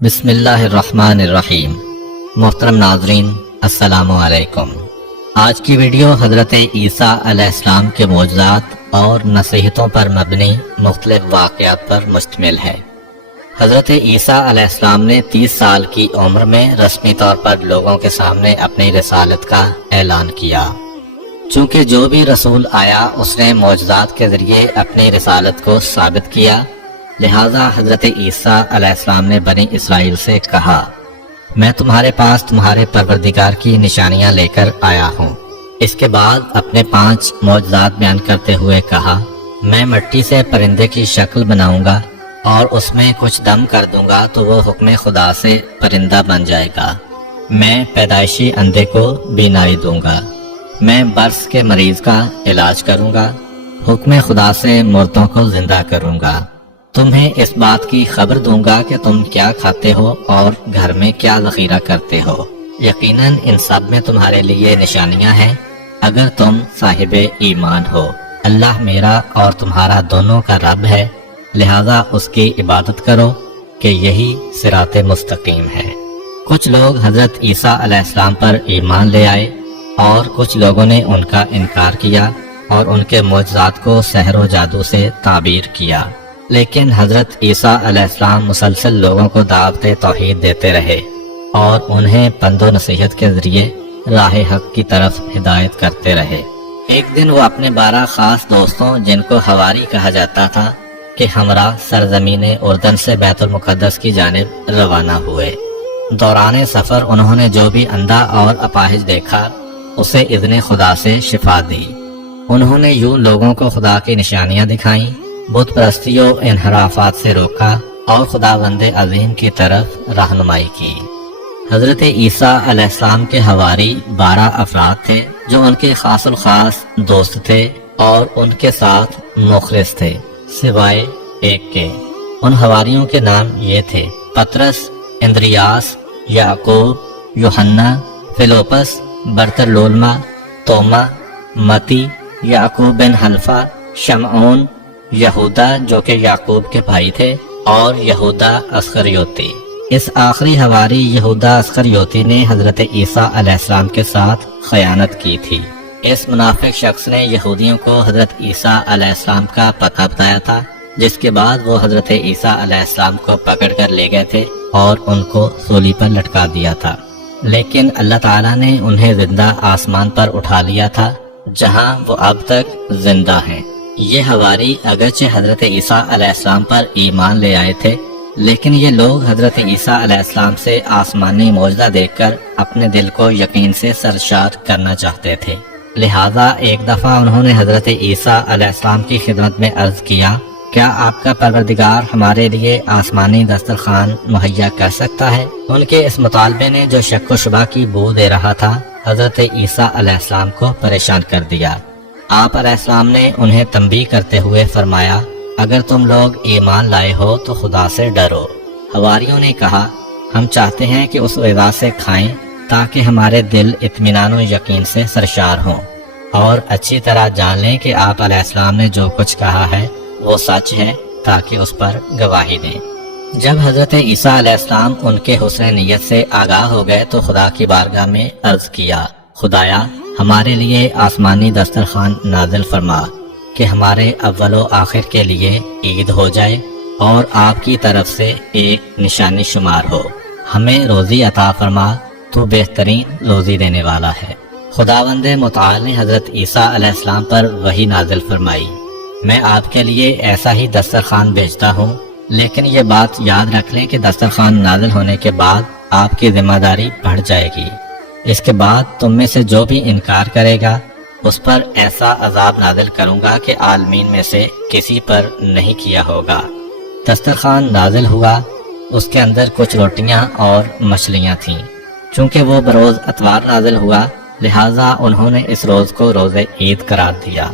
بسم اللہ الرحمن الرحیم۔ محترم ناظرین السلام علیکم۔ آج کی ویڈیو حضرت عیسیٰ علیہ السلام کے معجزات اور نصیحتوں پر مبنی مختلف واقعات پر مشتمل ہے۔ حضرت عیسیٰ علیہ السلام نے 30 سال کی عمر میں رسمی طور پر لوگوں کے سامنے اپنی رسالت کا اعلان کیا۔ چونکہ جو بھی رسول آیا اس نے معجزات کے ذریعے اپنی رسالت کو ثابت کیا، لہذا حضرت عیسیٰ علیہ السلام نے بنی اسرائیل سے کہا، میں تمہارے پاس تمہارے پروردگار کی نشانیاں لے کر آیا ہوں۔ اس کے بعد اپنے 5 معجزات بیان کرتے ہوئے کہا، میں مٹی سے پرندے کی شکل بناؤں گا اور اس میں کچھ دم کر دوں گا تو وہ حکم خدا سے پرندہ بن جائے گا۔ میں پیدائشی اندھے کو بینائی دوں گا۔ میں برس کے مریض کا علاج کروں گا۔ حکم خدا سے مردوں کو زندہ کروں گا۔ تمہیں اس بات کی خبر دوں گا کہ تم کیا کھاتے ہو اور گھر میں کیا ذخیرہ کرتے ہو۔ یقیناً ان سب میں تمہارے لیے نشانیاں ہیں اگر تم صاحب ایمان ہو۔ اللہ میرا اور تمہارا دونوں کا رب ہے، لہذا اس کی عبادت کرو کہ یہی صراط مستقیم ہے۔ کچھ لوگ حضرت عیسیٰ علیہ السلام پر ایمان لے آئے اور کچھ لوگوں نے ان کا انکار کیا اور ان کے معجزات کو سحر و جادو سے تعبیر کیا۔ لیکن حضرت عیسیٰ علیہ السلام مسلسل لوگوں کو دعوت توحید دیتے رہے اور انہیں پند و نصیحت کے ذریعے راہ حق کی طرف ہدایت کرتے رہے۔ ایک دن وہ اپنے 12 خاص دوستوں جن کو حواری کہا جاتا تھا کہ ہمراہ سرزمین اردن سے بیت المقدس کی جانب روانہ ہوئے۔ دوران سفر انہوں نے جو بھی اندھا اور اپاہج دیکھا اسے اذن خدا سے شفا دی۔ انہوں نے یوں لوگوں کو خدا کی نشانیاں دکھائیں، بت پرستی و انحرافات سے روکا اور خداوند عظیم کی طرف رہنمائی کی۔ حضرت عیسیٰ علیہ السلام کے حواری 12 افراد تھے جو ان کے خاص الخاص دوست تھے اور ان کے ساتھ مخلص تھے سوائے ایک کے۔ ان حواریوں کے نام یہ تھے: پطرس، اندریاس، یعقوب، یوحنا، فیلوپس، برتلولما، توما، متی، یعقوب بن حلفہ، شمعون، یہودا جو کہ یعقوب کے بھائی تھے، اور یہودا اسخریوتی۔ اس آخری حواری یہودا اسخریوتی نے حضرت عیسیٰ علیہ السلام کے ساتھ خیانت کی تھی۔ اس منافق شخص نے یہودیوں کو حضرت عیسیٰ علیہ السلام کا پتہ بتایا تھا، جس کے بعد وہ حضرت عیسیٰ علیہ السلام کو پکڑ کر لے گئے تھے اور ان کو سولی پر لٹکا دیا تھا۔ لیکن اللہ تعالیٰ نے انہیں زندہ آسمان پر اٹھا لیا تھا جہاں وہ اب تک زندہ ہیں۔ یہ حواری اگرچہ حضرت عیسیٰ علیہ السلام پر ایمان لے آئے تھے، لیکن یہ لوگ حضرت عیسیٰ علیہ السلام سے آسمانی معجزہ دیکھ کر اپنے دل کو یقین سے سرشار کرنا چاہتے تھے۔ لہٰذا ایک دفعہ انہوں نے حضرت عیسیٰ علیہ السلام کی خدمت میں عرض کیا، کیا آپ کا پروردگار ہمارے لیے آسمانی دسترخوان مہیا کر سکتا ہے؟ ان کے اس مطالبے نے جو شک و شبہ کی بو دے رہا تھا حضرت عیسیٰ علیہ السلام کو پریشان کر دیا۔ آپ علیہ السلام نے انہیں تنبیہ کرتے ہوئے فرمایا، اگر تم لوگ ایمان لائے ہو تو خدا سے ڈرو۔ حواریوں نے کہا، ہم چاہتے ہیں کہ اس غذا سے کھائیں تاکہ ہمارے دل اطمینان و یقین سے سرشار ہوں اور اچھی طرح جان لیں کہ آپ علیہ السلام نے جو کچھ کہا ہے وہ سچ ہے، تاکہ اس پر گواہی دیں۔ جب حضرت عیسیٰ علیہ السلام ان کے حسن نیت سے آگاہ ہو گئے تو خدا کی بارگاہ میں عرض کیا، خدایا ہمارے لیے آسمانی دسترخوان نازل فرما کہ ہمارے اول و آخر کے لیے عید ہو جائے اور آپ کی طرف سے ایک نشانی شمار ہو۔ ہمیں روزی عطا فرما، تو بہترین روزی دینے والا ہے۔ خداوند متعال نے حضرت عیسیٰ علیہ السلام پر وحی نازل فرمائی، میں آپ کے لیے ایسا ہی دسترخوان بھیجتا ہوں، لیکن یہ بات یاد رکھ لیں کہ دسترخوان نازل ہونے کے بعد آپ کی ذمہ داری بڑھ جائے گی۔ اس کے بعد تم میں سے جو بھی انکار کرے گا اس پر ایسا عذاب نازل کروں گا کہ عالمین میں سے کسی پر نہیں کیا ہوگا۔ دسترخوان نازل ہوا، اس کے اندر کچھ روٹیاں اور مچھلیاں تھیں۔ چونکہ وہ بروز اتوار نازل ہوا لہٰذا انہوں نے اس روز کو روز عید قرار دیا۔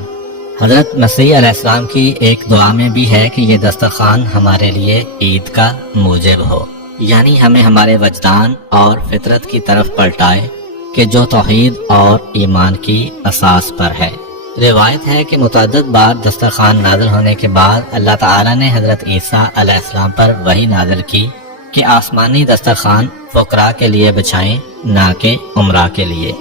حضرت مسیح علیہ السلام کی ایک دعا میں بھی ہے کہ یہ دسترخوان ہمارے لیے عید کا موجب ہو، یعنی ہمیں ہمارے وجدان اور فطرت کی طرف پلٹائے کہ جو توحید اور ایمان کی اساس پر ہے۔ روایت ہے کہ متعدد بار دسترخوان نازل ہونے کے بعد اللہ تعالیٰ نے حضرت عیسیٰ علیہ السلام پر وحی نازل کی کہ آسمانی دسترخوان فقراء کے لیے بچھائیں، نہ کہ عمرا کے لیے۔